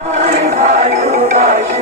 Bye, bye, bye.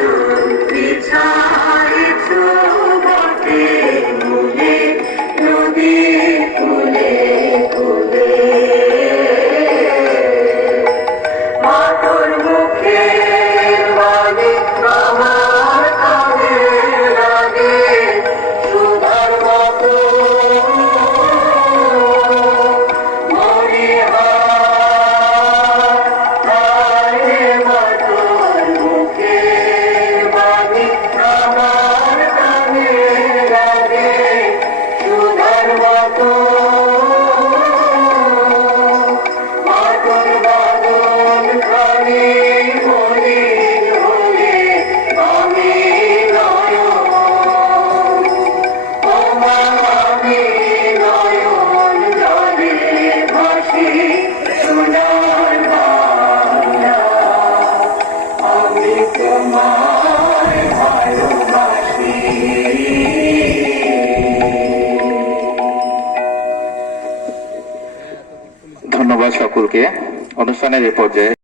to be told. ধন্যবাদ সকলকে। অনুষ্ঠানের এ পর্যায়ে